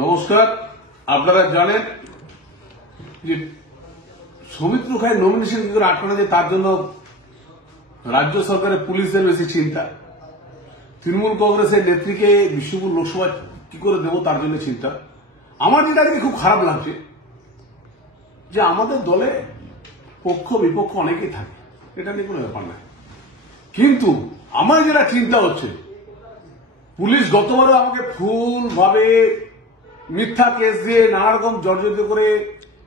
নমস্কার। আপনারা জানেন যে সৌমিত্র খায়ের নমিনেশন কি করে আটকানো যায় তার জন্য রাজ্য সরকারের পুলিশের বেশি চিন্তা, তৃণমূল কংগ্রেসের নেত্রীকে বিষ্ণুপুর লোকসভা কি করে দেব তার জন্য চিন্তা। আমার যেটা আজকে খুব খারাপ লাগছে যে আমাদের দলে পক্ষ বিপক্ষ অনেকেই থাকে, এটা নিয়ে কোনো ব্যাপার না, কিন্তু আমার যেটা চিন্তা হচ্ছে পুলিশ গতবারও আমাকে ফুল ভাবে মিথ্যা কেস দিয়ে নানা রকম জর্জরিত করে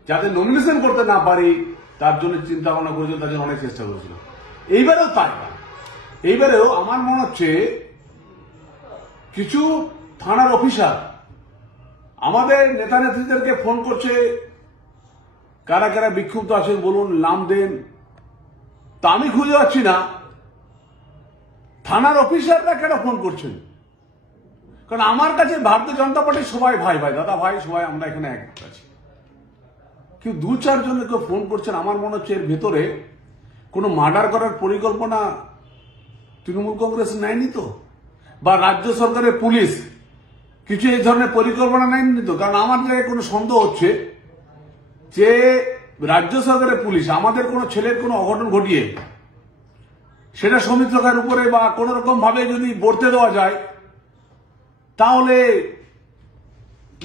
যাতে নমিনেশন করতে না পারি তার জন্য চিন্তা ভাবনা করেছিল, তার জন্য অনেক চেষ্টা করেছিল। এইবারেও তাই, এইবারেও আমার মনে হচ্ছে কিছু থানার অফিসার আমাদের নেতা নেত্রীদেরকে ফোন করছে, কারা কারা বিক্ষুব্ধ আছেন বলুন, নাম দেন। তা আমি খুঁজে পাচ্ছি না থানার অফিসাররা কেন ফোন করছেন, কারণ আমার কাছে ভারতীয় জনতা পার্টির সবাই ভাই ভাই দাদা ভাই সবাই আমরা এখানে এক আছি, কেউ দু চারজন কেউ ফোন করছেন। আমার মনে হচ্ছে এর ভেতরে কোনো মার্ডার করার পরিকল্পনা তৃণমূল কংগ্রেস নেয়নি তো, বা রাজ্য সরকারের পুলিশ কিছু এই ধরনের পরিকল্পনা নেয়নি তো। কারণ আমার জায়গায় কোনো সন্দেহ হচ্ছে যে রাজ্য সরকারের পুলিশ আমাদের কোনো ছেলের কোনো অঘটন ঘটিয়ে সেটা সৌমিত্র খায়ের উপরে বা কোন রকম ভাবে যদি বর্তে দেওয়া যায় তাহলে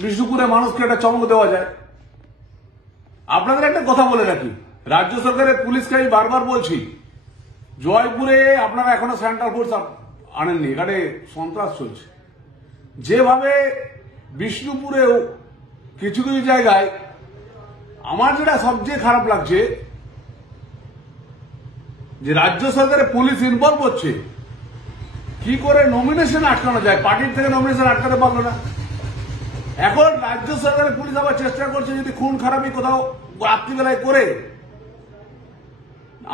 বিষ্ণুপুরে মানুষকে একটা চমক দেওয়া যায়। আপনাদের একটা কথা বলে রাখি, রাজ্য সরকারের পুলিশকে আমি বারবার বলছি, জয়পুরে আপনারা এখনো সেন্ট্রাল ফোর্স আনেননি, এখানে সন্ত্রাস চলছে। যেভাবে বিষ্ণুপুরেও কিছু কিছু জায়গায় আমার যেটা সবচেয়ে খারাপ লাগছে যে রাজ্য সরকারের পুলিশ ইনভলভ হচ্ছে, কি করে নমিনেশন আটকানো যায়, পার্টির থেকে নমিনেশন আটকাতে পারলো না। এখন রাজ্য সরকারের পুলিশ আবার চেষ্টা করছে যদি খুন খারাপি কোথাও রাত্রিবেলায় করে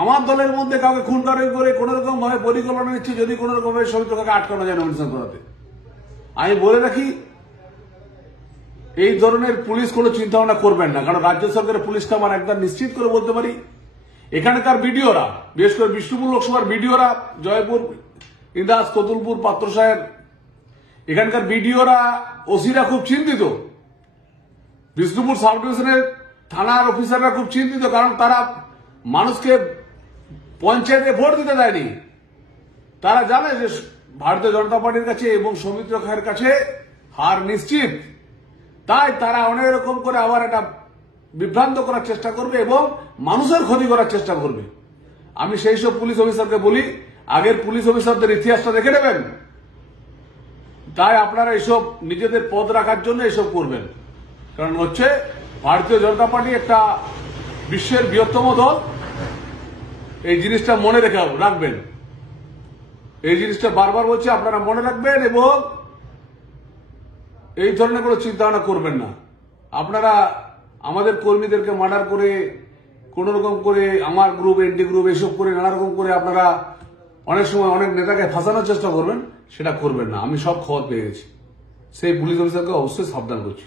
আমার দলের মধ্যে কাউকে খুন খারাপি করে কোন রকম ভাবে পরিকল্পনা নিচ্ছে যদি কোন রকম ভাবে সৌমিত্রকে আটকানো যায় নমিনেশন করাতে। আমি বলে রাখি এই ধরনের পুলিশ কোনো চিন্তা ভাবনা করবেন না, কারণ রাজ্য সরকারের পুলিশটা আমার একদম নিশ্চিত করে বলতে পারি এখানকার বিডিওরা, বিশেষ করে বিষ্ণুপুর লোকসভার বিডিওরা, জয়পুর, ইন্দাস, কতুলপুর, পাত্রসাহের এখানকার বিডিওরা, ওসিরা খুব চিন্তিত। বিষ্ণুপুর সাব ডিভিশনের থানার অফিসাররা খুব চিন্তিত, কারণ তারা মানুষকে পঞ্চায়েতে ভোট দিতে দেয়নি। তারা জানে যে ভারতীয় জনতা পার্টির কাছে এবং সৌমিত্র খায়ের কাছে হার নিশ্চিত, তাই তারা অনেক রকম করে আবার একটা বিভ্রান্ত করার চেষ্টা করবে এবং মানুষের ক্ষতি করার চেষ্টা করবে। আমি সেই সব পুলিশ অফিসারকে বলি আগের পুলিশ অফিসারদের ইতিহাসটা দেখে নেবেন, তাই আপনারা এইসব নিজেদের পদ রাখার জন্য এইসব করবেন। কারণ হচ্ছে ভারতীয় জনতা পার্টি একটা বিশ্বের বৃহত্তম দল, এই জিনিসটা মনে রাখবেন, এই জিনিসটা বারবার বলছি আপনারা মনে রাখবেন এবং এই ধরনের কোনো চিন্তা ভাবনা করবেন না। আপনারা আমাদের কর্মীদেরকে মার্ডার করে কোন রকম করে আমার গ্রুপ এনডি গ্রুপ এসব করে নানা রকম করে আপনারা অনেক সময় অনেক নেতাকে ফাঁসানোর চেষ্টা করবেন, সেটা করবেন না। আমি সব খবর পেয়ে গেছি, সেই পুলিশ অফিসারকে অবশ্যই সাবধান করছি।